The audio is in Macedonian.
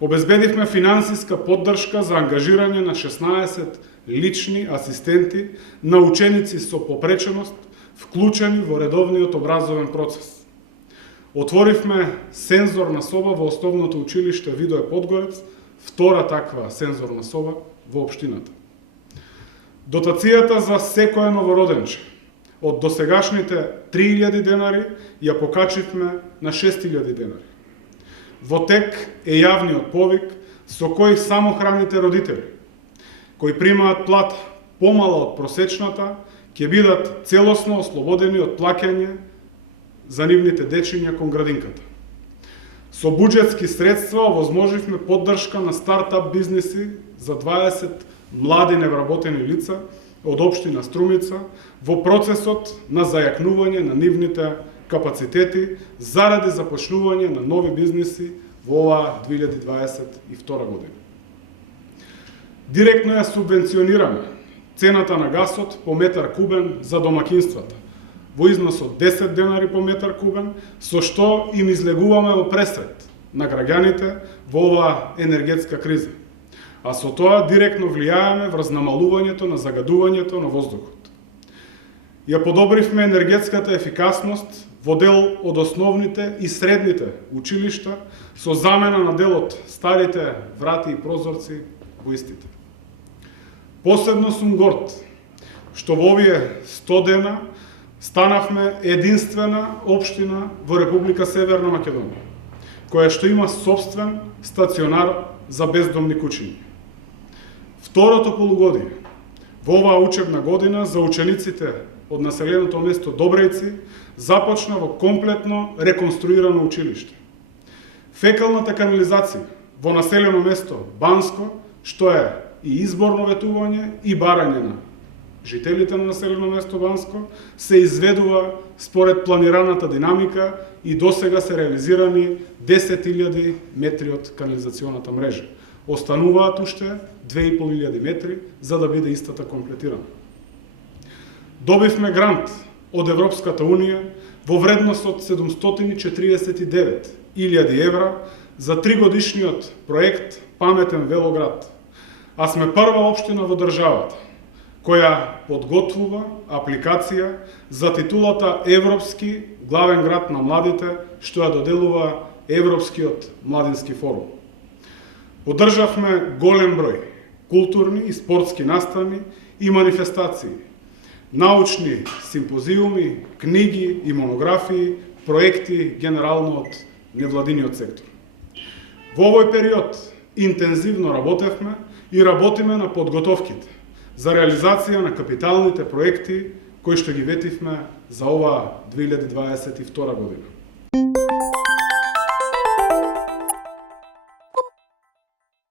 Обезбедивме финансиска поддршка за ангажирање на 16 лични асистенти на ученици со попреченост, вклучени во редовниот образовен процес. Отворивме сензорна соба во Основното училиште Видое Подгорец, втора таква сензорна соба во општината. Дотацијата за секое новороденче од досегашните 3000 денари ја покачивме на 6000 денари. Во тек е јавниот повик со кој самохраните родители, кои примаат плата помала од просечната, ќе бидат целосно ослободени од плаќање за нивните дечиња кон градинката. Со буџетски средства овозможивме поддршка на стартап бизниси за 20 млади невработени лица од општина Струмица во процесот на зајакнување на нивните капацитети заради започнување на нови бизниси во оваа 2022 година. Директно ја субвенционираме цената на гасот по метар кубен за домакинствата во износ од 10 денари по метар кубен, со што им излегуваме во пресрет на граѓаните во оваа енергетска криза. А со тоа директно влијаеме врз намалувањето на загадувањето на воздухот. Ја подобривме енергетската ефикасност во дел од основните и средните училишта со замена на дел од старите врати и прозорци во истите. Посебно сум горд што во овие 100 дена станавме единствена општина во Република Северна Македонија, која што има сопствен стационар за бездомни куќиња. Второто полугодие во оваа учебна година за учениците од населеното место Добрејци започна во комплетно реконструирано училиште. Фекалната канализација во населено место Банско, што е и изборно ветување и барање на жителите на населено место Банско, се изведува според планираната динамика и досега се реализирани 10.000 метри од канализационата мрежа. Остануваат уште 2.500 метри за да биде истата комплетирана. Добивме грант од Европската Унија во вредност од 749.000 евра за 3-годишниот проект Паметен велоград, а сме прва општина во државата која подготвува апликација за титулата Европски главен град на младите, што ја доделува Европскиот младински форум. Одржавме голем број културни и спортски настани и манифестации, научни симпозиуми, книги и монографии, проекти генерално од невладиниот сектор. Во овој период интензивно работевме и работиме на подготовките за реализација на капиталните проекти кои што ги ветивме за оваа 2022 година.